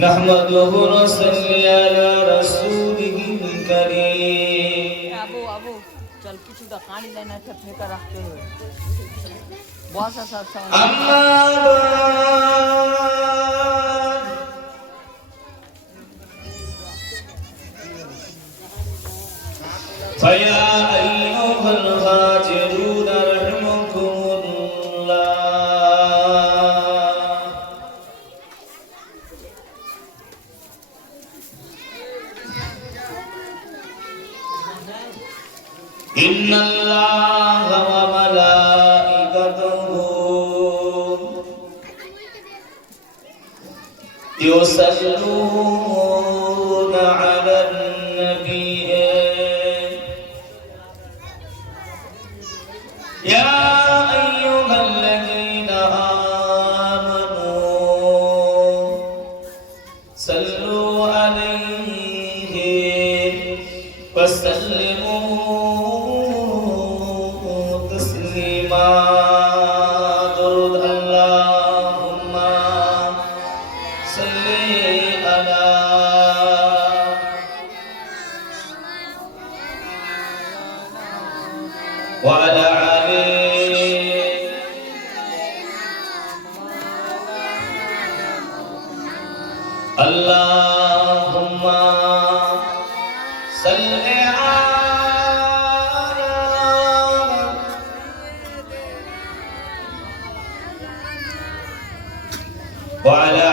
नहमदुहु व नसल्ली अला रसूलिहिल करीम। আবু আবু চল কিছুটা কানি লাইন আছে ফেকা রাখতে হবে বস আসা अम्मा फया अय्युहल हाजिरून रहमकुमुल्लाह। इन्नल्लाह व मलाइकतहु युसल्लूना अलन नबी या अय्युहल्लज़ीना आमनू सल्लू अलैहि वसल्लिमू तस्लीमा। दुरूद अल्लाहुम्मा सल्ली अला व अला अल्लाहुम्मा सल्ली व अला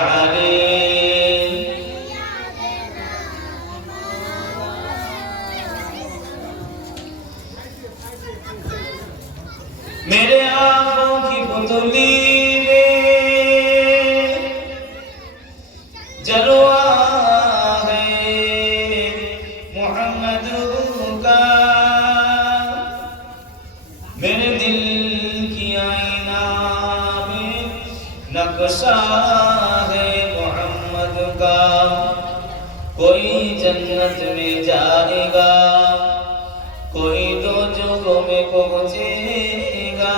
मेरे आँखों की पुतली जलवा है मोहम्मद का, मेरे दिल की आईना में नक्शा है मोहम्मद का। कोई जन्नत में जाएगा, कोई दोज़ख में पहुंचेगा।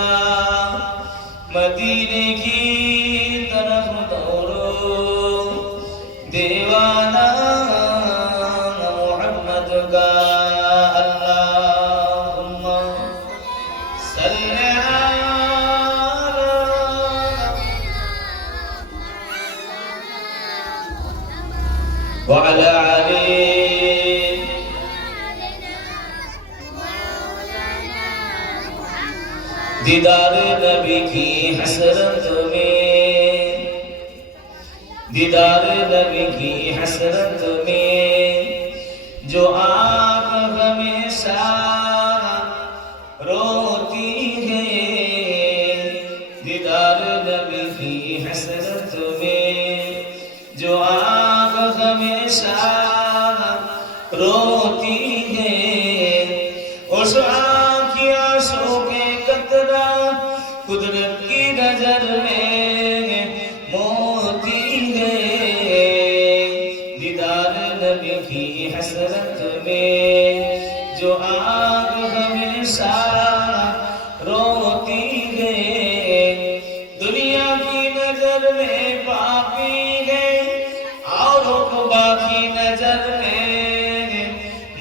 मदीने की तरफ दौड़ो दीवाना मोहम्मद का। अल्लाहुम्मा सल्ली व अला दीदार नबी की हसरत में, दीदार नबी की हसरत में जो आप हमेशा रोती है। दीदार नबी की हसरत में जो आप हमेशा रोती है। उस आँखी आंसू के कतरा कुदरत की नजर में मोती है। दीदार नबी की हसरत में जो आग हमेशा रोती है। दुनिया की नजर में पापी है और उक़बा की नजर में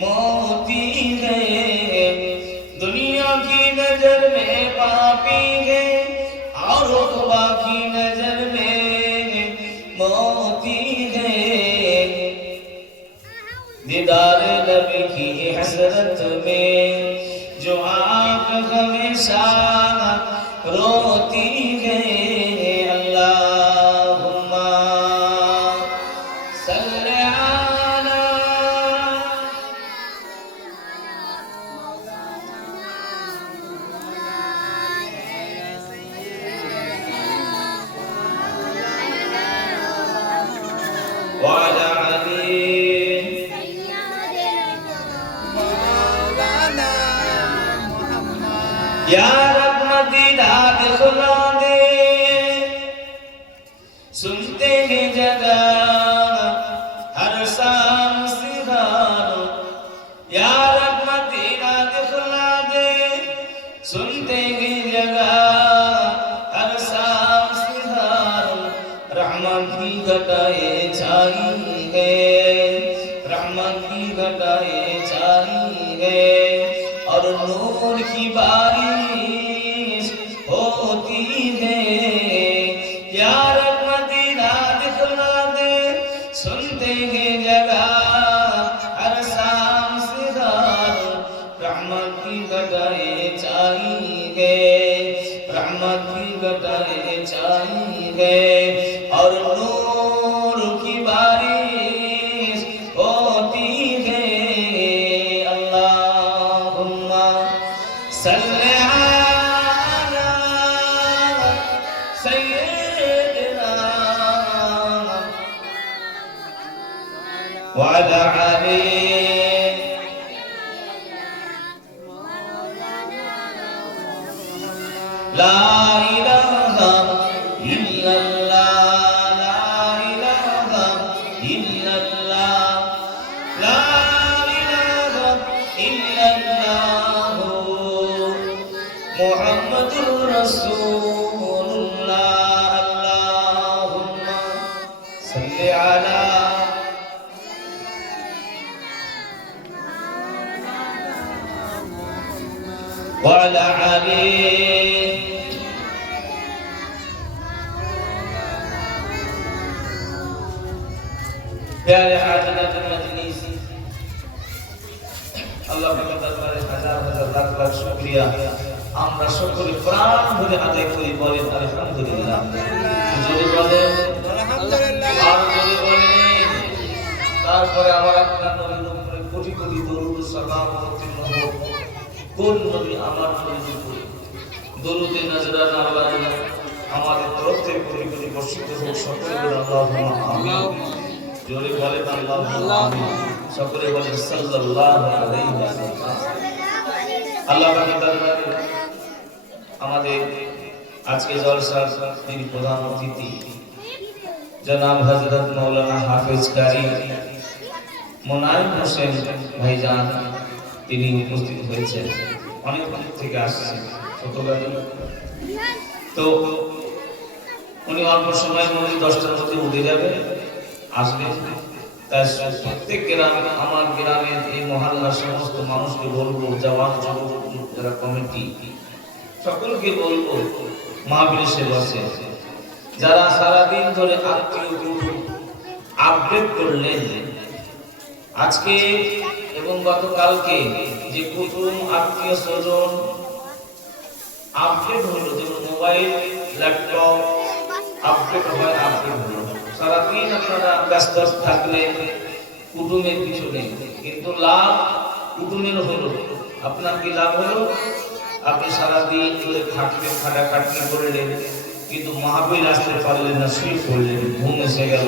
मोती है। दुनिया की नजर में पापी है और उक़बा की नजर में मोती है। दीदार नबी की हसरत में जो आँख हमेशा रोती है। अल्लाहुम्मा सल्ली अला व अला या रब मदीना दिखला दे, सुनते हैं जगह हर शाम सिहारो यार मदीना दिखला दे सुनते की जगह हर शाम सिहारो रहमत की घटाए चाहिए रहमत की घटाए चाहिए और नूर की बारिश होती है यार मदीना दिखला दे सुनते हैं जगह हर शाम सिहारो रहमत की घटाए चाहिए रहमत की घटाए चाहिए और नूर की बारिश होती है अल्लाहुम्मा सल्ली अला सय्यिदना व अला आलि ला इलाहा इल्लल्लाह ला इलाहा इल्लल्लाह ला इलाहा इल्लल्लाह मुहम्मदुर रसूलुल्लाह अल्लाहुम्मा सल्ली अला व अला आलि प्यारे हाज़िरात मजलिस আল্লাহ পাকের দরবারে হাজার হাজার লাখ লাখ শুকরিয়া আমরা সকলে প্রাণ ভরে আদায় করি বলেন আলহামদুলিল্লাহ জোরে বলেন আলহামদুলিল্লাহ আর জোরে বলেন তারপরে আমার আপনার নবীর উপরে কোটি কোটি দরুদ সালাম অবতীর্ণ হোক কোন নবী আমার নবীর উপরে দরুদে নজরানা আল্লাহ আমাদের তরফ থেকে কোটি কোটি বর্ষিত হোক সকলে বলেন আল্লাহুম্মা আমিন জোরে বলেন আল্লাহুম্মা আমিন সকলে বলেন সাল্লাল্লাহু আলাইহি ওয়াসাল্লাম আল্লাহ পাকের দরবারে আমাদের আজকে জলসার তিনি প্রধান অতিথি জনাব হযরত মাওলানা হাফেজ কারি মোনায়েম হোসেন ভাইজান তিনি উপস্থিত হয়েছেন অনেক দূর থেকে আসছেন ছোটবেলা তো উনি অল্প সময়ের মধ্যে 10টার মধ্যে উঠে যাবে আসবেন তাই প্রত্যেক গ্রামে আমার গ্রামের এই মহল্লার সমস্ত মানুষকে বলবো জওয়ান যুবক যারা কমিটি সকলকে বলবো মাহফিলে বসে যারা সারাদিন ধরে আত্মীয় কুটুম আপডেট করলেন আজকে এবং গতকালকে যে কুটুম আত্মীয় স্বজন আপডেট হলো যেমন মোবাইল ল্যাপটপ আপডেট হয় আপডেট হলো সারাদিন আপনারা ব্যস্ত থাকলে কুটুমের পিছনে কিন্তু লাভ কুটুমের হলো আপনার কি লাভ হলো আপনি সারাদিন ধরে খাটলেন খাটাখাটনি করলেন কিন্তু মাহফিল আসতে পারলেন না শুয়ে পড়লেন ঘুম এসে গেল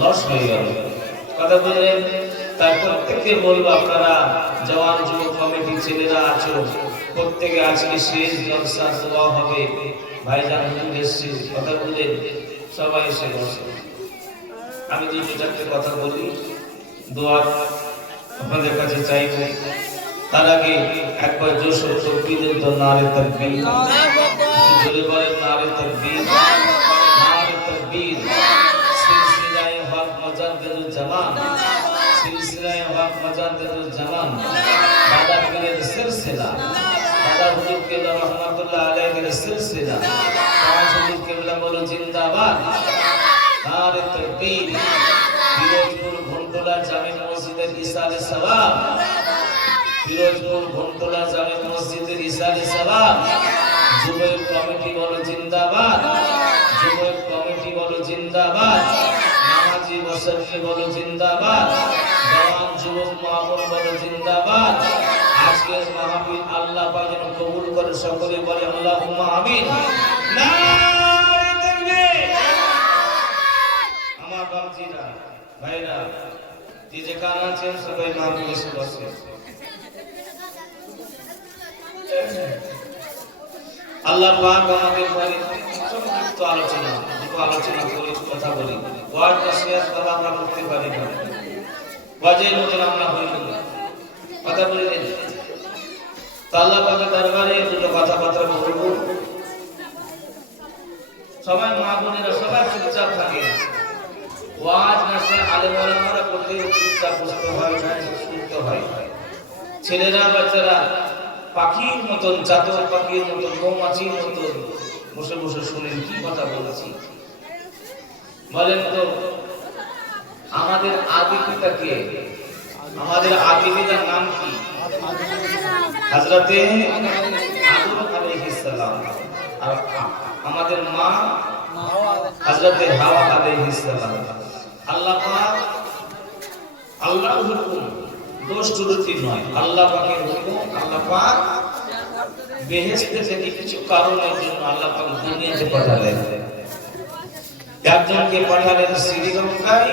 লস হয়ে গেল কথা বললেন তাই প্রত্যেককে বলবো আপনারা জওয়ান যুব কমিটির ছেলেরা আছো প্রত্যেকে আজকে শেষ জলসা দোয়া হবে ভাইজান হুজুর এসেছে কথা বললেন সবাই এসে বসে আমি দুটো চারটে কথা বলি দোয়া আপনাদের কাছে চাইব তার আগে একবার জোশ ও তকবীরের তো নারে তাকবীর জোরে বলেন নারে তাকবীর নারে তাকবীর সিলসিলায়ে হক মুজাদ্দিদুল জামান সিলসিলায়ে হক মুজাদ্দিদুল জামান দাদা পীরের সিলসিলা দাদা হুজুর কেবলা রহমাতুল্লাহ আলাইহির সিলসিলা পাঁচ হুজুর কেবলা বলো জিন্দাবাদ নারে তাকবীর ফিরোজপুর ঘন্টলা জামে মসজিদের ইসালে সওয়াব ফিরোজপুর ঘন্টলা জামে মসজিদের ইসালে সওয়াব যুবক কমিটি বলো জিন্দাবাদ যুবক কমিটি বলো জিন্দাবাদ নামাজি মুসল্লি বলো জিন্দাবাদ জওয়ান যুবক মাহবুব বলো জিন্দাবাদ আজকের মাহফিল আল্লাহ পাক যেন কবুল করে সকলে বলে আল্লাহুম্মা আমিন নারে তাকবীর আমার বাপজিরা ভাইরা যে যেখানে আছেন সবাই মাহফিলে এসে বসে আল্লাহ পাক আমাদের পরে সংক্ষিপ্ত আলোচনা অল্প আলোচনা করি, কথা বলি। ওয়াজ নসিহত তাহলে আমরা করতে পারি না, ওয়াজের মতন আমরা হই না, কথা বলি না। তো আল্লাহ পাকের দরবারে দুটো কথাবার্তা বলবো। সবাই মা বোনেরা সবাই চুপচাপ থাকে, ওয়াজ নসিহত আলেম ওলামারা করতে চুপচাপ বসতে হয়, শুনতে হয়। ছেলেরা বাচ্চারা পাখির মতন, চাতক পাখির মতন, মৌমাছির মতন বসে বসে শুনেন কি কথা বলছি। বলেন তো আমাদের আদি পিতা কে? আমাদের আদি পিতার নাম কি? হযরতে আদম আলাইহিস সালাম। আর আমাদের মা হযরতে হাওয়া আলাইহিস সালাম। আল্লাহ পাক, আল্লাহর হুকুম, দোষ ত্রুটি নয়, আল্লাহ পাকের হুকুম। আল্লাহ পাক বেহেশতে থেকে কিছু কারণের জন্য আল্লাহ পাক দুনিয়াতে পাঠালেন। একজনকে পাঠালেন শ্রীলঙ্কায়,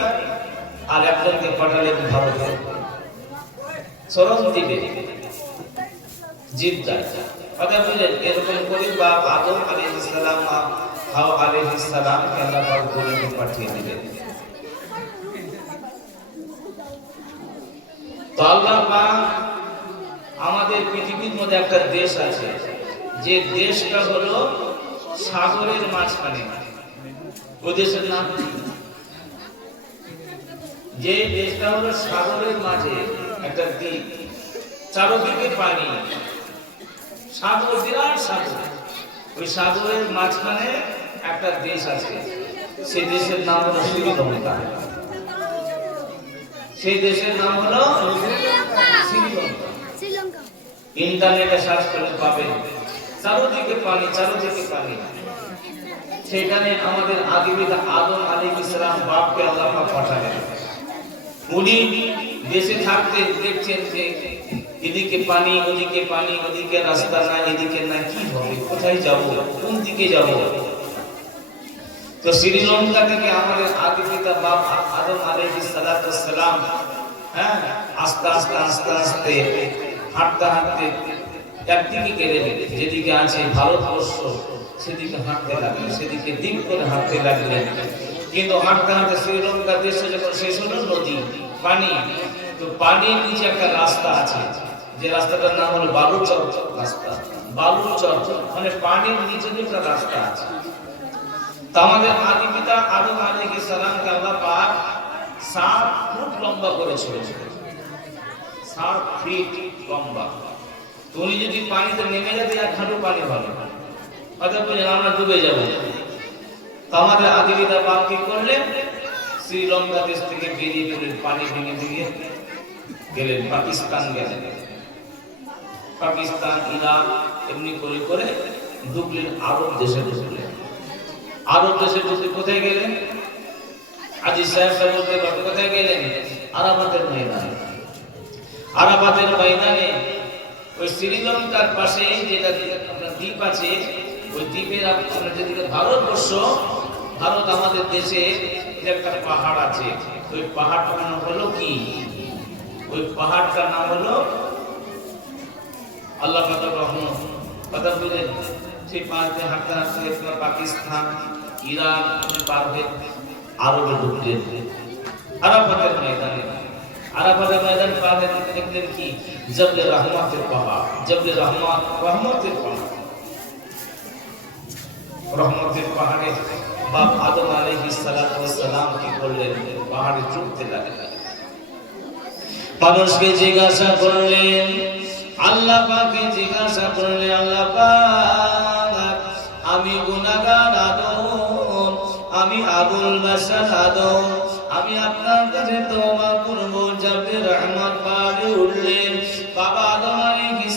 আর একজনকে পাঠালেন ভারতে, সরল দ্বীপে, জিদ্দায়। কথা বললেন এরকম করে বাপ আদম আলাইহিস সালাম, হাওয়া আলাইহিস সালামকে আল্লাহ পাক দুনিয়াতে পাঠিয়ে দিলেন। তো আল্লাহ পাক আমাদের পৃথিবীর মধ্যে একটা দেশ আছে, যে দেশটা হলো সাগরের মাঝখানে। ওই দেশের নাম কি? যে দেশটা হলো সাগরের মাঝে একটা দ্বীপ, চারদিকে পানি, সাগর, বিরাট সাগর। ওই সাগরের মাঝখানে একটা দেশ আছে, সেই দেশের নাম হলো শ্রীলঙ্কা। সেই দেশের নাম হলো শ্রীলঙ্কা। ইন্টারনেটে সার্চ করে পাবেন, চারদিকে পানি, চারদিকে পানি। সেখানে আমাদের আদি পিতা আদম আলাইহিস সালাম বাপকে আল্লাহ পাক পাঠালেন। উনি দেশে থাকতে দেখছেন যে এদিকে পানি, ওদিকে পানি, ওদিকে রাস্তা না, এদিকে না, কি হবে, কোথায় যাব, কোন দিকে যাব? তো শ্রীলঙ্কা থেকে আমাদের আদি পিতা বাপ আদম আলাইহিস সালাম, হ্যাঁ, আস্তে আস্তে আস্তে আস্তে হাঁটতে হাঁটতে একদিকে গেলেন, যেদিকে আছে ভারতবর্ষ সেদিকে হাঁটতে লাগলেন, সেদিকে দিক করে হাঁটতে লাগলেন। কিন্তু হাঁটতে হাঁটতে শ্রীলঙ্কা দেশে যখন শেষ হলো নদী, পানি, তো পানির নিচে একটা রাস্তা আছে, যে রাস্তাটার নাম হলো বালুচর রাস্তা। বালুচর মানে পানির নিচে একটা রাস্তা আছে। তো আমাদের আদি পিতা আদম আলাইহিস সালামকে আল্লাহ পাক 7 ফুট লম্বা করেছিল, 7 ফিট লম্বা। তো উনি যদি পানিতে নেমে যেতে এক হাঁটু পানি হবে, অর্থাৎ আমরা ডুবে যাবো। তো আমাদের আদি পিতা বাপ কি করলেন? শ্রীলঙ্কা দেশ থেকে বেরিয়ে গেলেন, পানি ভেঙে ভেঙে গেলেন পাকিস্তান গেলেন। পাকিস্তান, ইরাক, এমনি করে করে ঢুকলেন আরব দেশে। ঢুকলেন আরব দেশে ঢুকতে কোথায় গেলেন? আজি সাহেব বলতে পারবে কোথায় গেলেন? আরাফাতের ময়দানে। আরাফাতের ময়দানে ওই শ্রীলঙ্কার পাশে যেটা আপনার দ্বীপ আছে, ওই দ্বীপের আপনার যেদিকে ভারতবর্ষ, ভারত আমাদের দেশে একটা পাহাড় আছে। ওই পাহাড়টার নাম হলো কি? ওই পাহাড়টার নাম হলো আল্লাহ পাকের রহমত। কথা বুঝলেন? সেই পাহাড়ে হাঁটতে হাঁটতে পাকিস্তান, ইরান পার হয়ে আরবে ঢুকলেন আরাফাতের ময়দানে। আরাফাতের ময়দান পার হয়ে দেখলেন কি? জবলে রহমতের পাহাড়। জবলে রহমত, রহমতের পাহাড়। রহমতের পাহাড়ে বাপ আদম আলাইহিস সালাম কি করলেন? পাহাড়ে চড়তে লাগলেন। মানুষকে জিজ্ঞাসা করলেন, আল্লাহ পাককে জিজ্ঞাসা করলেন, আল্লাহ পাক, আমি গুনাহগার আদম, আমি আবুল বাশার আদম, আমি আপনার কাছে তওবা করব। যাবে রহমত পাহাড়ে উঠলেন বাবা আদম আলাইহিস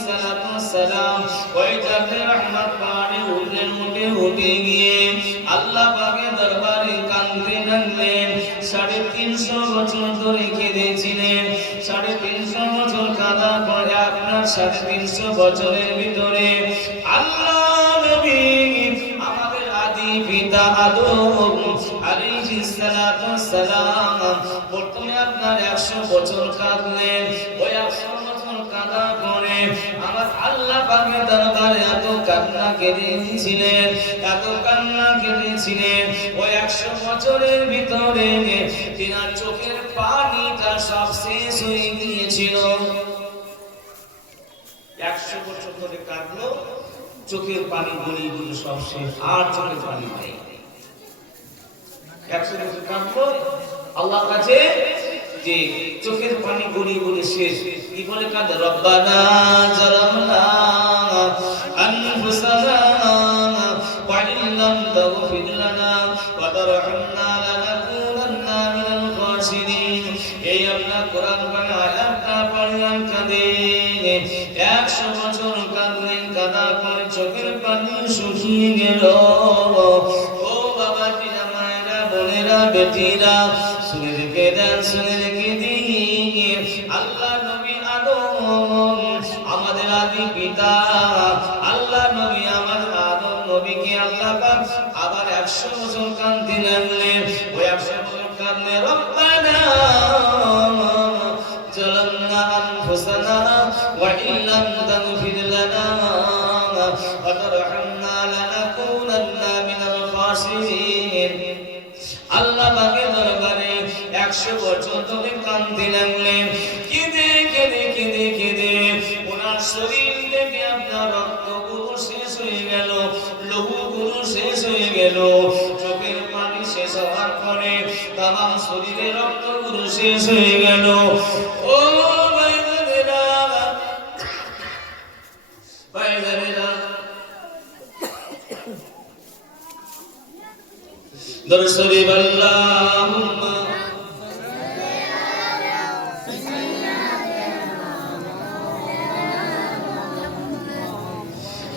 সালাম, ওই যাবে রহমত পাহাড়ে উঠলেন। উঠে গিয়ে আল্লাহ পাকের দরবারে কাঁদতে লাগলেন। 350 বছর ধরে কেঁদেছিলেন। 350 বছর কাঁদার পরে আপনার 350 বছরের ভিতরে আল্লাহ নবী আমাদের আদি পিতা আদম আলাইহিস সালাম প্রথমে আপনার 100 বছর কাঁদলেন। ওই 100 বছর কাঁদা করে আমার আল্লাহ পাকের দরবারে এত কান্না কেঁদেছিলেন, এত কান্না কেঁদেছিলেন। ওই 100 বছরের ভিতরে তিনার চোখের পানিটা সব শেষ হয়ে গিয়েছিল। 100 বছর ধরে কাঁদলো, চোখের পানি গড়িয়ে গড়িয়ে সব শেষ, আর চোখের পানি নেই। 100 বছর কাঁদলো আল্লাহর কাছে, যে চোখের পানি গড়িয়ে গড়িয়ে শেষ। কি বলে কাঁদে? রব্বানা জালামনা আনফুসানা ওয়া ইন লাম তাগফির লানা ওয়া তারহামনা লানাকুনান্না মিনাল খাসিরিন। এই আপনার কোরআন পাড়া আয়াতটা পড়লাম কাঁদে। 100 বছর কাঁদলেন, কাঁদা করে চোখের পানি শুকিয়ে গেল। ও বাবা জিরা, মায়েরা, বোনেরা, বেটিরা, শুনে রেখে দেন, শুনে রেখে দিন। আল্লাহ নবী আদম আমাদের আদি পিতা, আল্লাহ নবী আমাদের আদম নবীকে আল্লাহ পাক আবার 100 বছর কাঁদতে লাগলেন। ওই 100 বছর কাঁদলে রব্বানা জালামনা আনফুসানা ওয়া ইন লাম তাগফির লানা ওয়া তারহামনা লানাকুনান্না মিনাল খাসিরিন। আল্লাহ পাকের দরবারে 100 বছর ধরে কাঁদতে লাগলেন। কেঁদে কেঁদে কেঁদে কেঁদে ওনার শরীর থেকে আপনার রক্তগুলো শেষ হয়ে গেল, লহুগুলো শেষ হয়ে গেল। চোখের পানি শেষ হওয়ার পরে তামাম শরীরে রক্তগুলো শেষ হয়ে গেল। ও ভাইজানেরা, ভাইজানেরা, দরুদ শরীফ আল্লাহুম্মা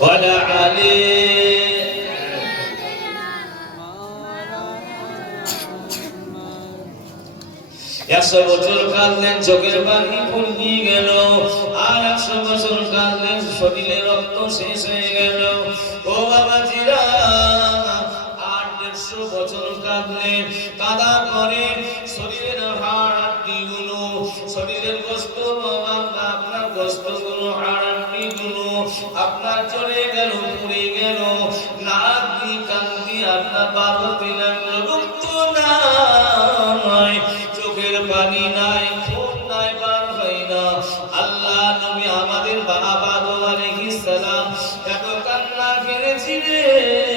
ওয়ালা আলি। 100 বছর কাঁদলেন, চোখের পানি ফুরিয়ে গেল। আর 100 বছর কাঁদলেন, শরীরে রক্ত শেষ হয়ে গেল। ও বাবা জিরা, 150 বছর কাঁদলেন, কাঁদা করে শরীরের হাড় হাড্ডিগুলো, শরীরের গোশত, আপনার গোশতগুলো, হাড় হাড্ডিগুলো আপনার চলে গেল, পুড়ে গেল। নাক দিয়ে কান দিয়ে আপনার বাঁধতে লাগলো, রক্ত নাই, চোখের পানি নাই, খুন নাই, বার হয় না। আল্লাহ নবী আমাদের বাবা আদম আলাইহিস সালাম এত কান্না করেছিলেন,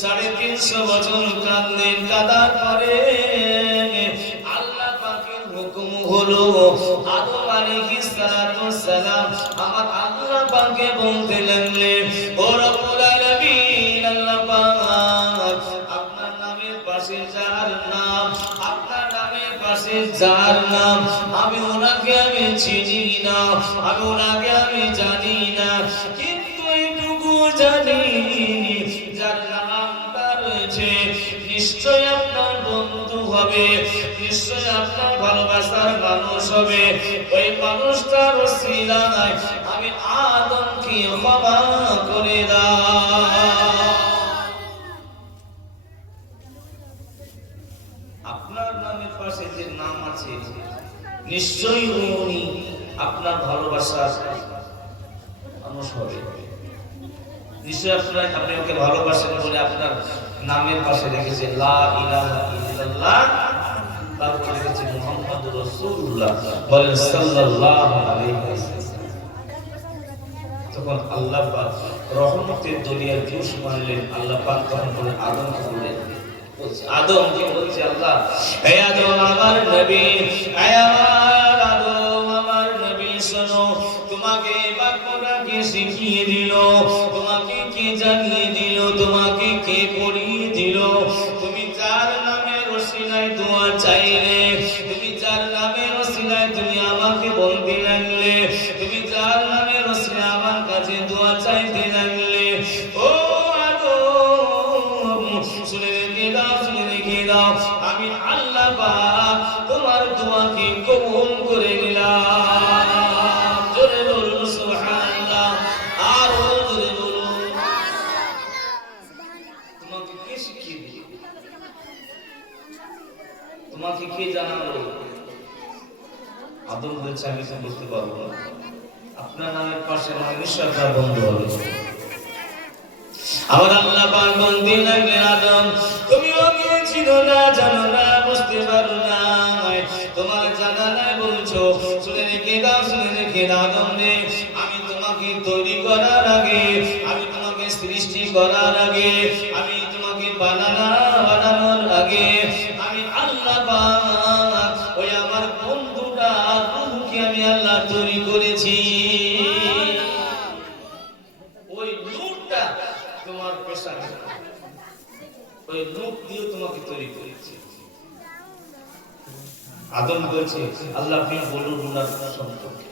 350 বছর কাঁদলেন। কাঁদার পরে আল্লাহ পাকের হুকুম হলো, আদম আলাইহিস সালাম আমার আল্লাহ পাককে বলতে লাগলেন, ও রব্বুল আলামিন, আল্লাহ পাক আপনার নামের পাশে যার নাম, আপনার নামের পাশে যার নাম, আমি ওনাকে আমি চিনি না, আমি ওনাকে আমি জানি না, কিন্তু এইটুকু জানি যার নামটা রয়েছে নিশ্চয় আপনার বন্ধু হবে, নিশ্চয় আপনার ভালোবাসার মানুষ হবে। ওই মানুষটার ওসিলায় আমি আদমকে ক্ষমা করে দাও। আপনার নামের পাশে যে নাম আছে নিশ্চয়ই উনি আপনার ভালোবাসার মানুষ হবে। নিশ্চয় আপনি ওকে ভালোবাসেন বলে আপনার নামের পাশে রেখেছে লা ইলাহা ইল্লাল্লাহ, তারপরে রেখেছে মুহাম্মাদুর রাসূলুল্লাহ, বলেন সাল্লাল্লাহু আলাইহি ওয়াসাল্লাম। তখন আল্লাহ পাক রহমতের দরিয়ায় জোশ মারলেন। আল্লাহ পাক তখন বলেন আদমকে বললেন, আদমকে বলছে আল্লাহ, হে আদম আমার নবী, হে আদম আমার নবী, শোনো, তোমাকে বাক্যটা কে শিখিয়ে দিল, তোমাকে কে জানিয়ে দিল, তোমাকে কে পড়িয়ে দিল? তুমি যার নামের ওসিলায় দোয়া চাইলে, তুমি যার নামের ওসিলায় তুমি আমাকে বলতে লাগলে, তুমি যার নামের ওসিলায় আমার কাছে দোয়া চাইতে লাগলে, ও আদম শুনে রেখে দাও, শুনে রেখে দাও, আমি আল্লাহ পাক তোমার দোয়াকে কবুল করে নিলাম। জোরে বলুন সুবহানাল্লাহ, আর জোরে বলুন। তোমাকে কে শিখিয়ে দিল? তোমাকে কে জানালো? আদম বলছে আমি তো বুঝতে পারবো না। আপনার নামের পাশে মানে নিঃসরকার বন্ধু হবে। আমার আল্লাহ পাক বলতেন আদম তুমি ওকে চিনো না, জানো না, বুঝতে পারো না, তোমার জানা নাই বলছো। শুনে রেখে দাও, শুনে রেখে দাও আদম রে, আমি তোমাকে তৈরি করার আগে, আমি তোমাকে সৃষ্টি করার আগে, আমি তোমাকে বানানোর আগে আমি আল্লাহ পাক ওই আমার বন্ধুটা রূহকে আমি আল্লাহ তৈরি করেছি। ওই নূরটা তোমার পেশায়, ওই নূর দিয়ে তোমাকে তৈরি করেছি। আদম বলছে আল্লাহ আপনি বলুন উনার সম্পর্কে।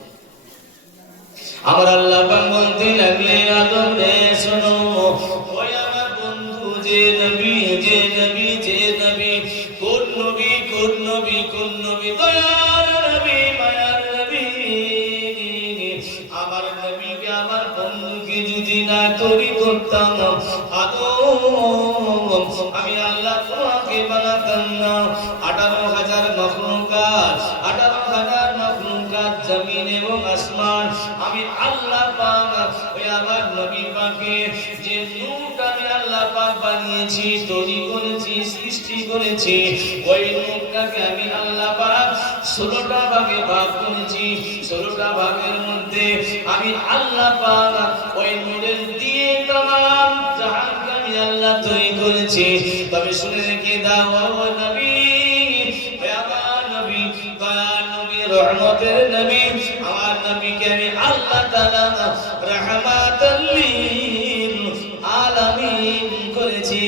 আমার আল্লাহ পাক বলতে লাগলে আদম রে শোনো, ওই আমার বন্ধু যে নবী, যে নবী, যে নবী, কোন নবী, কোন নবী, কোন নবী, দয়ার নবী, মায়ার নবী, আমার নবীকে আমার বন্ধুকে যদি না তৈরি করতাম আদম, আমি আল্লাহ তোমাকে বানাতাম না। 18,000 মখলুকাত, 18,000 মখলুকাত জমিন এবং আসমান আমি আল্লাহ পাক ওই আমার নবী পাকে যে নূরটা আমি আল্লাহ পাক বানিয়েছি, তৈরি করেছি, সৃষ্টি করেছি, ওই নূরটাকে আমি আল্লাহ পাক 16টা ভাগে ভাগ করেছি। 16টা ভাগের মধ্যে আমি আল্লাহ পাক ওই নূরের দিয়ে तमाम জাহানকে আমি আল্লাহ তৈরি করেছি। তবে শুনে রেখে দাও ও নবী, হে আমার নবী, দয়ার নবী, রহমতের নবী, আমার নবীকে আমি আল্লাহ তাআলা রাহমাতাল লিল আলামিন করেছি।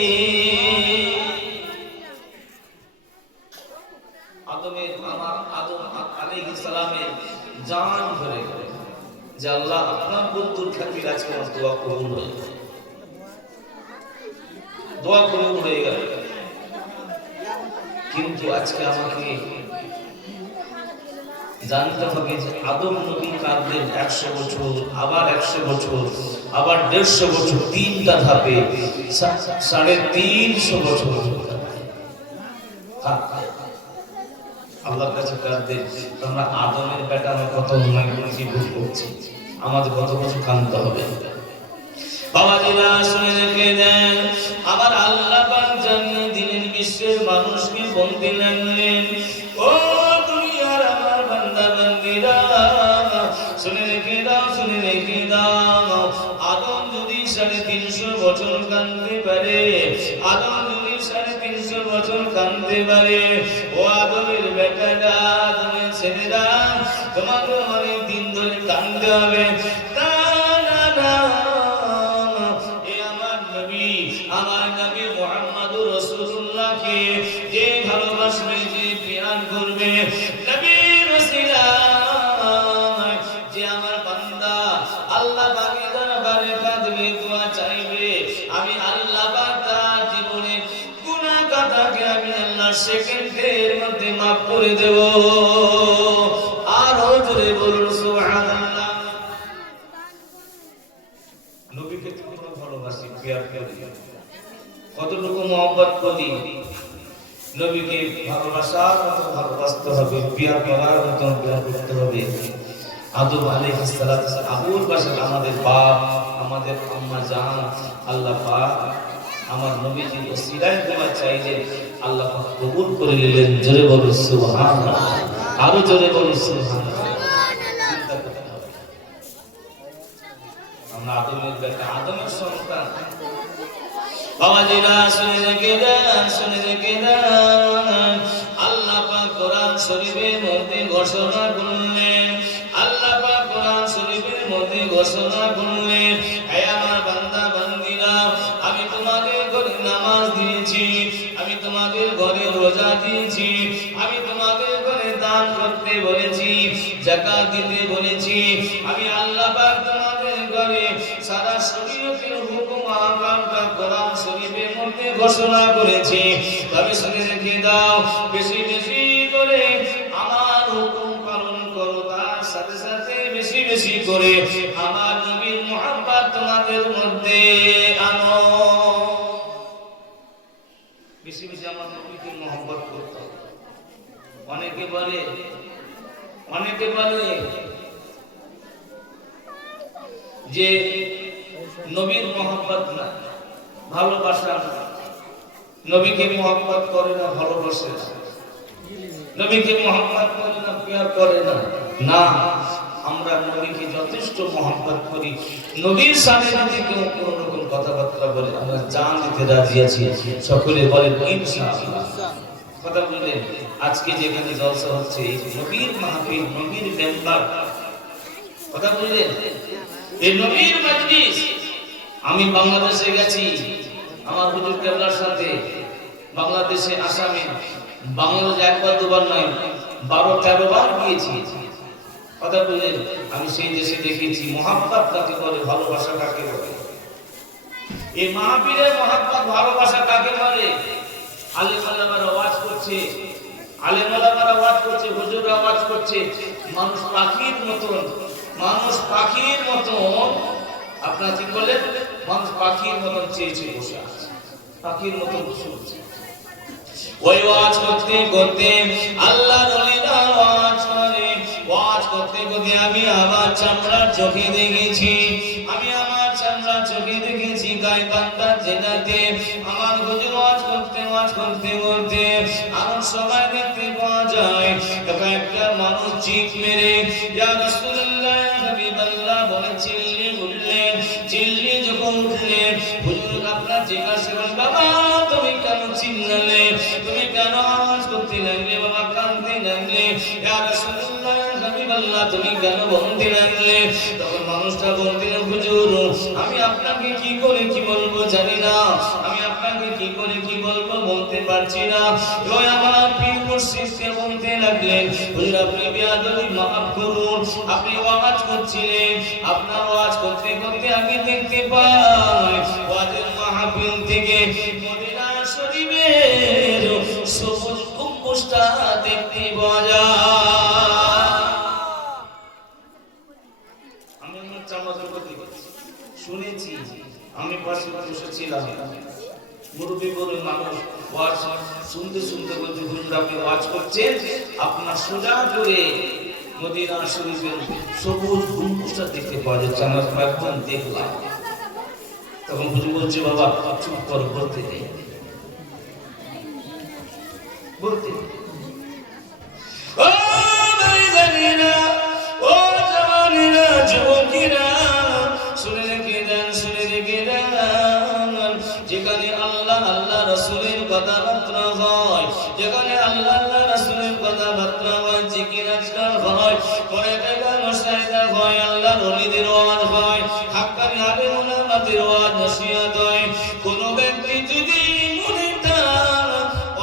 আদমের আমার আদম আলাইহিস সালামের জান ধরে যে আল্লাহ আপনার বন্ধুর খাতির আজকে আমার দোয়া কবুল হয়ে গেল, দোয়া কবুল হয়ে গেল। কিন্তু আজকে আমাকে জানতে হবে যে আদম নবী কাঁদলেন 100 বছর, আবার 100 বছর, আবার 150 বছর, 3টা ধাপে 350 বছর আল্লাহর কাছে কাঁদলেন। আমরা আদমের বেটা আমরা কত অন্যায় করেছি, ভুল করছি, আমাদের কত বছর কাঁদতে হবে। বাবাজিরা শুনে রেখে দেন, আমার আল্লাহ পাক জানিয়ে দিলেন বিশ্বের মানুষকে বলতে লাগলেন, ও দুনিয়ার আমার বান্দা বান্দীরা শুনে রেখে দাও, শুনে রেখে দাও, আদম যদি 350 বছর কাঁদতে পারে, আদম যদি 350 বছর কাঁদতে পারে, ও আদমের বেটাটা, আদমের ছেলেরা, তোমাকে অনেক দিন ধরে কাঁদতে হবে। আমার নবী মুহাম্মদুর রাসূলুল্লাহকে যে ভালোবাসবে, যে প্রেম করবে, নবীর ওসিলা যে আমার বান্দা আল্লাহ পাকের দরবারে কাঁদবে, দোয়া চাইবে, আমি আল্লাহ পাক তার জীবনের গুনাহ কথাকে আমি আল্লাহ সেকেন্ডের মধ্যে মাফ করে দেব। আর জোরে বলুন সুবহানাল্লাহ। নবীকে তোমরা ভালোবাসি, প্রেম করি, কতটুকু মহব্বত করি, নবীকে ভালোবাসার মতো ভালোবাসতে হবে, প্রেম করার মতো প্রেম করতে হবে। আদম আলাইহিস সালাতু আবুল বাশার আমাদের বাপ, আমাদের আম্মা জান, আল্লাহ পাক আমার নবীজির ওসিলায় দোয়া চাইলে আল্লাহ পাক কবুল করে নিলেন। জোরে বলুন সুবহানাল্লাহ, আরো জোরে বলুন সুবহানাল্লাহ। আমরা আদমের বেটা, আদমের সন্তান। বাবাজিরা শুনে রেখে দেন, শুনে রেখে দেন, আল্লাহ পাক কোরআন শরীফের মধ্যে ঘোষণা করলেন, আল্লাহ পাক কোরআন শরীফের মধ্যে ঘোষণা করলেন, হে আমার বান্দা বান্দীরা, আমি তোমাদের ঘরে নামাজ দিয়েছি, আমি তোমাদের ঘরে রোজা দিয়েছি, আমি তোমাদের ঘরে দান করতে বলেছি, যাকাত দিতে বলেছি, আমি আল্লাহ পাক তোমাদের ঘরে সারা শরীয়তের হুকুম আহকামটা কোরআন শরীফের মধ্যে ঘোষণা করেছি। তবে শুনে রেখে দাও, বেশি বেশি করে আমার হুকুম পালন করো, তার সাথে সাথে বেশি বেশি করে আমার নবীর মুহাব্বত তোমাদের মধ্যে আনো। বেশি বেশি আমার নবীকে মুহাব্বত করতে হবে। অনেকে বলে যে নবীর মহব্বত না, ভালোবাসা না, নবীকে মহব্বত করে না, ভালোবাসে না, নবীকে মহব্বত করে না, প্যার করে না। না, আমরা নবীকে যথেষ্ট মহব্বত করি। নবীর সামনে যদি কেউ কোনো রকম কথাবার্তা বলে আমরা জান দিতে রাজি আছি। সকলে বলেন ইনশাআল্লাহ। কথা বললেন আজকে যেখানে জলসা হচ্ছে নবীর মাহফিল, নবীর মেম্বার, কথা বললেন এই নবীর মজলিস। আমি বাংলাদেশে গেছি আমার হুজুর কেবলার সাথে, বাংলাদেশে আসামে, বাংলাদেশে একবার দুবার নয় 12-13 বার গিয়েছি। কথা বললেন আমি সেই দেশে দেখেছি মহব্বত কাকে বলে, ভালোবাসা কাকে বলে। এই মাহফিলের মহব্বত ভালোবাসা কাকে বলে? আলেম ওলামারা ওয়াজ করছে, আলেম ওলামারা ওয়াজ করছে, হুজুররা ওয়াজ করছে, মানুষ পাখির মতন, মানুষ পাখির মতন, আপনারা কি বলেন? মানুষ পাখির মতন চেয়েছে বসে আছে, পাখির মতন শুনছে। ওই ওয়াজ করতে করতে আল্লাহর ওলিরা ওয়াজ করে, ওয়াজ করতে করতে আমি আমার চামড়া চোখে দেখেছি, আমি আমার চামড়া চোখে দেখেছি গাইবান্ধা জেলাতে আমার হুজুর ওয়াজ করতে করতে এমন সময় দেখতে পাওয়া যায় একটা মানুষ চিৎ মেরে ইয়া রাসূলুল্লাহ ইয়া হাবিবাল্লাহ বলে চিল্লি যখন উঠলেন হুজুর আপনার জিজ্ঞাসা করেন বাবা তুমি কেন চিল্লালে, তুমি কেন আওয়াজ করতে লাগলে, বাবা কাঁদতে লাগলে, ইয়া রাসূলুল্লাহ ইয়া হাবিবাল্লাহ তুমি কেন বলতে লাগলে? তখন মানুষটা বলতেন হুজুর আমি আপনাকে কি করে কি বলবো জানি না, আমি আপনাকে কি করে কি বলবো বলতে পারছি না। ওই আমার পীর মুর্শিদকে বলতে লাগলেন হুজুর আপনি বেয়াদবি মাফ করুন, আপনি ওয়াজ করছিলেন, আপনার ওয়াজ করতে করতে আমি দেখতে পাই ওয়াজের মাহফিল থেকে মদিনা শরীফের সবুজ গম্বুজটা দেখতে পাওয়া যায়। আমি আমার চামচের কথা শুনেছি, আমি পাশে বসেছিলাম, মুরব্বী বলে মানুষ ওয়াজ শুনতে শুনতে বলতে হুজুর আপনি ওয়াজ করছেন, আপনার সোজা করে মদিনা শরীফের সবুজ গম্বুজটা দেখতে পাওয়া যাচ্ছে, আমরা কয়েকজন দেখলাম। তখন হুজুর বলছে বাবা চুপ কর, বলতে নেই, বলতে ও ভাইজানেরা, ও জওয়ানেরা, যুবকেরা শুনে রেখে দেন, শুনে রেখে দেন, যেখানে আল্লাহ আল্লাহ রাসূলের কথাবার্তা হয়, যেখানে আল্লাহ আল্লাহ রাসূলের কথাবার্তা হয়, জিকির আজকার হয়, পরে বেগা নসাইদা হয়, আল্লাহর ওলিদের ওয়াজ হয়, হাক্কানি আলেম ওলামাদের ওয়াজ নসিহত হয়। কোন ব্যক্তি যদি মনেটা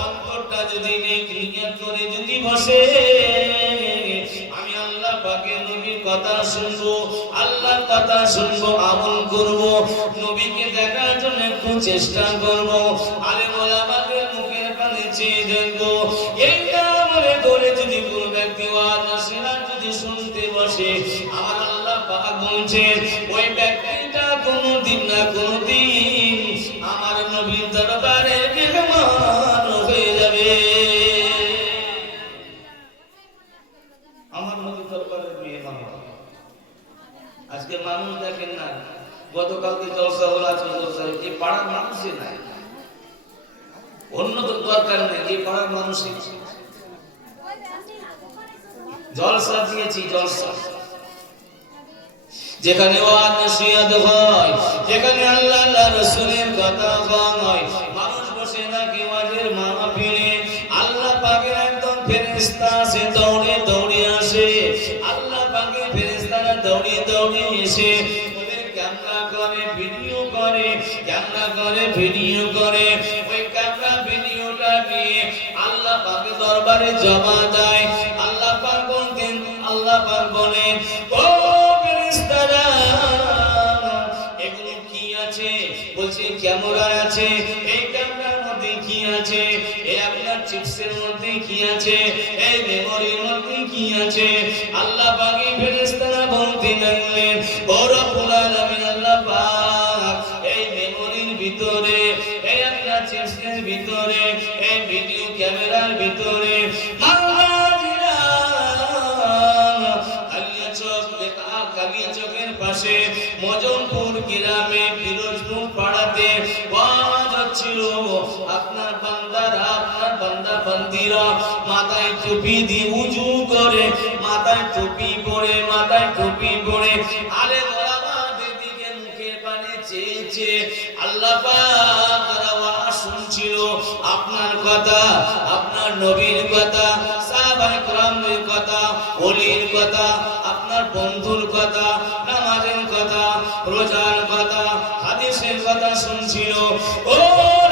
অন্তরটা যদি নেক নিয়ত করে যদি বসে আমি আল্লাহ পাকের নবীর কথা শুনবো, আল্লাহর কথা শুনবো, আমল করব, নবীকে দেখার জন্য একটু চেষ্টা করব, আলেম ওলামাদের মুখের পানে চেয়ে দেখবো, এইটা মনে করে যদি কোনো ব্যক্তি ওয়াজ নসিহত যদি শুনতে বসে আমার আল্লাহ পাক বলছেন ওই ব্যক্তিটা কোনদিন না কোনদিন আমার নবীর দরবারে মেহমান হয়ে যাবে, আমার নবীর দরবারে মেহমান হবে। আজকে মানুষ দেখেন না, গতকালকে জলসা হলো, আজকে জলসা, এই পাড়ার মানুষই নাই, অন্য তো দরকার নেই, এই পাড়ার মানুষই জলসা দিয়েছি, জলসা যেখানে ওয়াজ নসিহত হয়, যেখানে আল্লাহ আল্লাহ রাসূলের কথা হয়, মানুষ বসে নাকি ওয়াজের মাহফিলে, আল্লাহ পাকের একদম ফেরেশতা সে দৌড়ে দৌড়ে আসে, আল্লাহ পাকের ফেরেশতারা দৌড়ে দৌড়ে এসে ওদের ক্যামেরা করে, ভিডিও করে, ক্যামেরা করে, ভিডিও করে, ওই ক্যামেরা ভিডিওটা নিয়ে আল্লাহ পাকের দরবারে জমা দেয়। আল্লাহ পাক বলেন, আল্লাহ পাক বলেন ও ফেরেশতারা এগুলো কি আছে? বলছে ক্যামেরা আছে, এই ক্যামেরার মধ্যে কি আছে? এই আপনার চিপসের মধ্যে কি আছে? এই মেমোরির মধ্যে কি আছে? আল্লাহ পাকের ফেরেশতারা বলতে লাগলেন ও রব্বুল আলামিন আল্লাহ পাক এই মেমোরির ভিতরে, এই আপনার চিপসের ভিতরে, এই ভিডিও ক্যামেরার ভিতরে কালিয়া চোখের পাশে মজমপুর গ্রামে পিরোজপুর পাড়াতে ওয়াজ হচ্ছিল। আপনার বান্দারা, আপনার বান্দা বান্দিরা মাথায় টুপি দিয়ে উজু করে, মাথায় টুপি পরে, মাথায় টুপি পরে আরে গোলামাদের দিকে মুখে পানে চেয়েছে। আল্লাহ পাক তারা ওয়াজ শুনছিল আপনার কথা, আপনার নবীর কথা, সাহাবায়ে কেরামের কথা, ওলির কথা, আপনার বন্ধুর কথা, নামাজের কথা, রোজার কথা, হাদিসের কথা শুনছিল। ও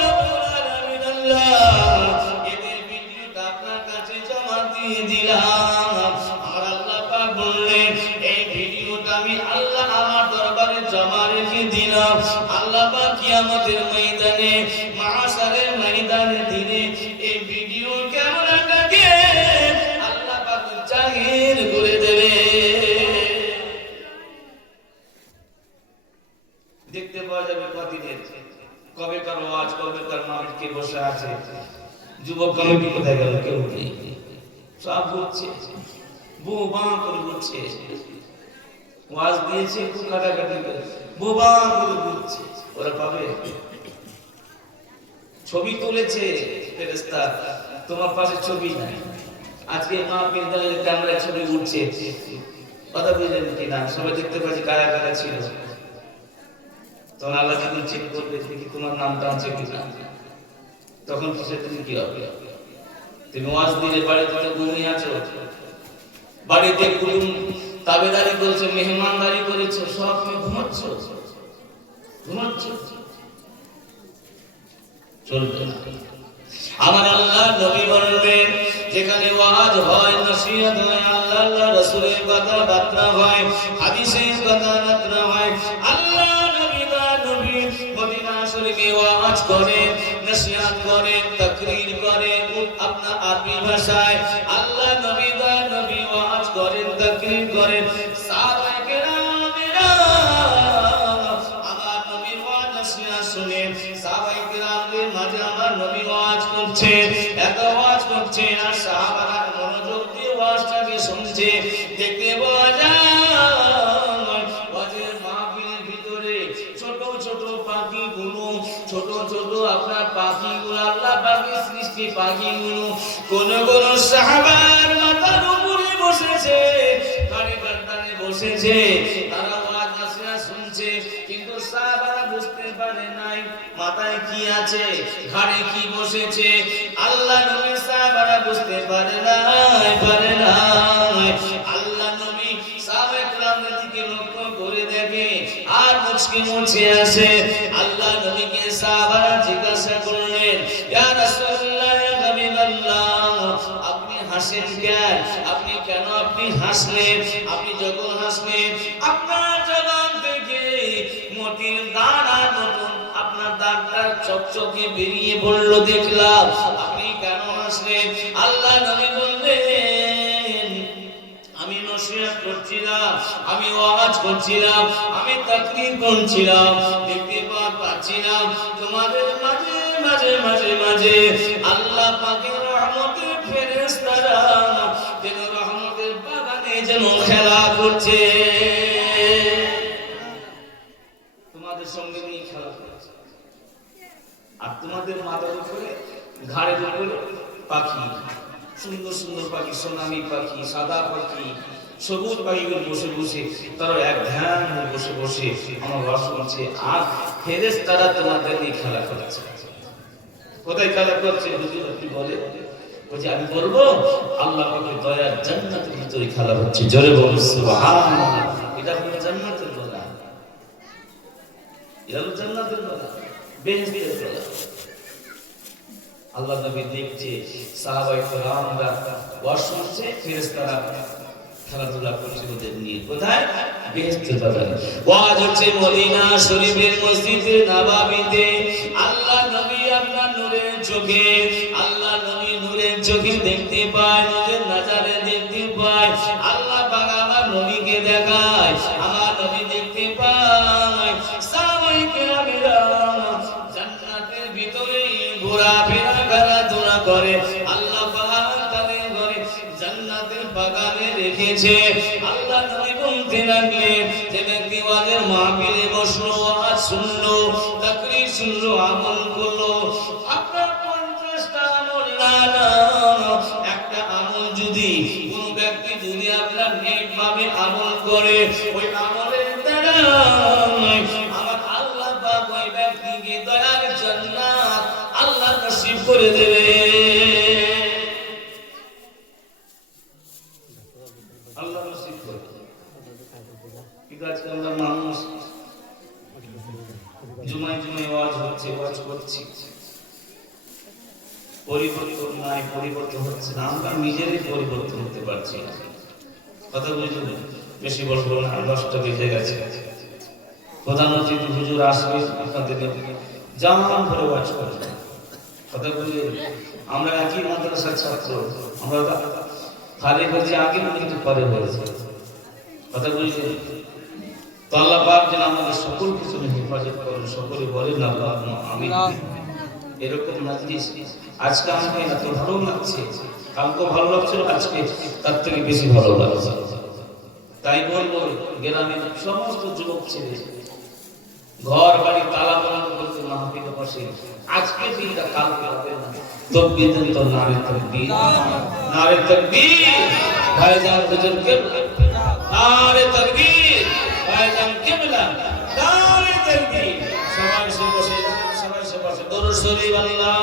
রব্বুল আলামিন আল্লাহ, এদের ভিডিওটা আপনার কাছে জমা দিয়ে দিলাম। আর আল্লাহ পাক বললেন এই ভিডিওটা আমি আল্লাহ আমার দরবারে জমা রেখে দিলাম। আল্লাহ পাক কিয়ামতের ময়দানে, মাহশারের ময়দানে দিনে এই ভিডিও ক্যামেরাটাকে আল্লাহ পাক জাহির করে দেবে। দেখতে পাওয়া যাবে কদিনের কবেকার ওয়াজ, কবেকার মাহফিল কে বসে আছে, যুবক কমিটি কোথায় গেল কেউ নেই, সব ঘুরছে, বোবা করে ঘুরছে। ওয়াজ দিয়েছে একটু কাটাকাটি করে বোবা করে ঘুরছে। ওরা পাবে? ছবি তুলেছে ফেরেশতা, তোমার পাশে ছবি নাই। আজকে মাহফিল দাঁড়িয়ে ক্যামেরায় ছবি উঠছে, কথা বুঝলেন কিনা? সবাই দেখতে পাচ্ছি কারা কারা ছিল। তখন আল্লাহ যখন চেক করবে দেখি তোমার নামটা আছে কিনা, তখন কিসে তুমি কি হবে? তুমি ওয়াজ দিলে বাড়িতে ঘুমিয়ে আছো, বাড়িতে কুটুম তাবেদারি করেছো, মেহমানদারি করেছো, সব তুমি ঘুমাচ্ছ, চলবে না। আমার আল্লাহ নবী বলবেন যেখানে ওয়াজ হয়, নসিহত হয়, আল্লাহ আল্লাহ রাসূলের কথা বার্তা হয়, হাদিসের কথা বার্তা হয়, আল্লাহ নবী বা নবী মদিনা শরীফে ওয়াজ করে, নসিহত করে, তাকরীর করে আপনার আরবি ভাষায়। আল্লাহ নবী বা নবী ওয়াজ করেন, তাকরীর করেন। সাহাবায়ে কেরামেরা আমার নবীর ওয়াজ নসিহত শুনে সাহাবায়ে কেরামদের মাঝে আমার নবী ওয়াজ করছে, এত ওয়াজ করছে আর সাহাবারা মনোযোগ দিয়ে ওয়াজটাকে শুনছে। দেখতে পাওয়া যায় ওয়াজের মাহফিলের ভিতরে ছোট ছোট পাখিগুলো, ছোট ছোট আপনার পাখিগুলো, আল্লাহ পাকের সৃষ্টি পাখিগুলো কোন কোন সাহাবার মাথার উপরে বসেছে, গাড়ি গাড়ানে বসেছে, তারা ওয়াজ নসিহত শুনছে, কিন্তু সাহাবারা বুঝতে পারে নাই মাথায় কি আছে, ঘাড়ে কি বসেছে। আল্লাহ নবী সাহাবারা বুঝতে পারে নাই, পারে নাই। আল্লাহ নবী সাহাবায়ে কেরামদের দিকে লক্ষ্য করে দেখে আর মুচকি মুচকি আসে। আল্লাহ নবীকে সাহাবারা জিজ্ঞাসা করলেন, ইয়া রাসূলুল্লাহ, ইয়া হাবিবাল্লাহ, আপনি হাসেন কেন? আপনি কেন আপনি হাসলেন? আপনি যখন হাসলেন আপনার জবান থেকে মতির দানা নতুন আপনার দাঁতটা চকচকে বেরিয়ে পড়ল দেখলাম, আপনি কেন হাসলেন? আল্লাহ নবী বললেন আমি নসিহত করছিলাম, আমি ওয়াজ করছিলাম, আমি তাকরীর করছিলাম, দেখতে পাচ্ছিলাম তোমাদের মাঝে মাঝে মাঝে মাঝে আল্লাহ পাকের রহমতের ফেরেশতারা যেন রহমতের বাগানে যেন খেলা করছে, তোমাদের সঙ্গে নিয়ে খেলা করছে। আর তোমাদের মাথার উপরে, ঘাড়ের উপরে পাখি, সুন্দর সুন্দর পাখি, সোনালী পাখি, সাদা পাখি, সবুজ পাখিগুলো বসে বসে তারা এক ধ্যান বসে বসে আমার ওয়াজ শুনছে। আর ফেরেশতারা তোমাদের নিয়ে খেলা করছে। কোথায় খেলা করছে? হুজুর আপনি বলে, বলছে আমি বলবো আল্লাহ পাকের দয়ার জান্নাতের ভিতরে খেলা হচ্ছে। জোরে বলুন সুবহানাল্লাহ। এটা হলো জান্নাতের বলা, এটা হলো জান্নাতের বলা, বেহেশতের বলা। আল্লাহ নবী দেখছে সাহাবায়ে কেরামরা ওয়াজ শুনছে, ফেরেশতারা খেলাধুলা করছে ওদের নিয়ে। কোথায়? বেহেশতের বাগানে। ওয়াজ হচ্ছে মদিনা শরীফের মসজিদে নববীতে। আল্লাহ নবী আপনার নূরের চোখে, আল্লাহ নবী নূরের চোখে দেখতে পায়, নূরের নজরে দেখতে পায়। আল্লাহ পাক আমার নবীকে দেখায়, আমার নবী দেখতে পায়। সাহাবায়ে কেরামেরা জান্নাতের ভিতরে ঘোরাফেরা খেলাধুলা করে। আল্লাহ পাক তাদের ঘরে জান্নাতের বাগানে রেখেছে। আল্লাহ নবী বলতে করতে লাগলে, যে ব্যক্তি ওয়াজের মাহফিলে বসলো, ওয়াজ শুনলো, তাকরীর শুনলো, আমল করলো, আপনার 50টা আমল না, একটা আমল যদি কোন ব্যক্তি যদি আপনার নেকভাবে আমল করে, ওই আমলের দ্বারা আমার আল্লাহ পাক ওই ব্যক্তিকে দয়ার জান্নাত আল্লাহ নসিব করে দেবে। আল্লাহ নসিব করে। কিন্তু আজকে আমরা মানুষ জুমায় জুমায় ওয়াজ হচ্ছে, ওয়াজ করছি, পরিবর্তন নাই, পরিবর্তন হচ্ছে না, আমরা নিজেরই পরিবর্তন হতে পারছি না। কথা বুঝলেন? বেশি বলবো না, 10টা বেজে গেছে। প্রধান অতিথি হুজুর আসবে, আপনাদের জাম করে ওয়াজ করবে। কথা বুঝলেন? আমরা একই মাদ্রাসার ছাত্র, আমরা খালি বলছি আগে কিন্তু পরে বলেছি। কথা বুঝলেন? তো আল্লাহ পাক যেন আমাদের সকল কিছু হেফাজত করেন, সকলে বলেন আল্লাহুম্মা আমিন। এরকম মাজলিস আজকে আমাকে এত ভালো লাগছে, কালকে ভালো লাগছিল, আজকে তার থেকে বেশি ভালো লাগছে। তাই বলবো গ্রামের সমস্ত যুবক ছেলে ঘর বাড়ি তালা বন্ধ করতে মাহফিলে বসে, আজকে দিনটা কালকে হবে না। তকবীর দেন তো, নারে তাকবীর, নারে তাকবীর, ভাইজান হুজুর কিবলা, নারে তাকবীর, ভাইজান কিবলা, নারে তাকবীর। সবাই সে বসে, সবাই সে বসে, দরুদ শরীফ আল্লাহ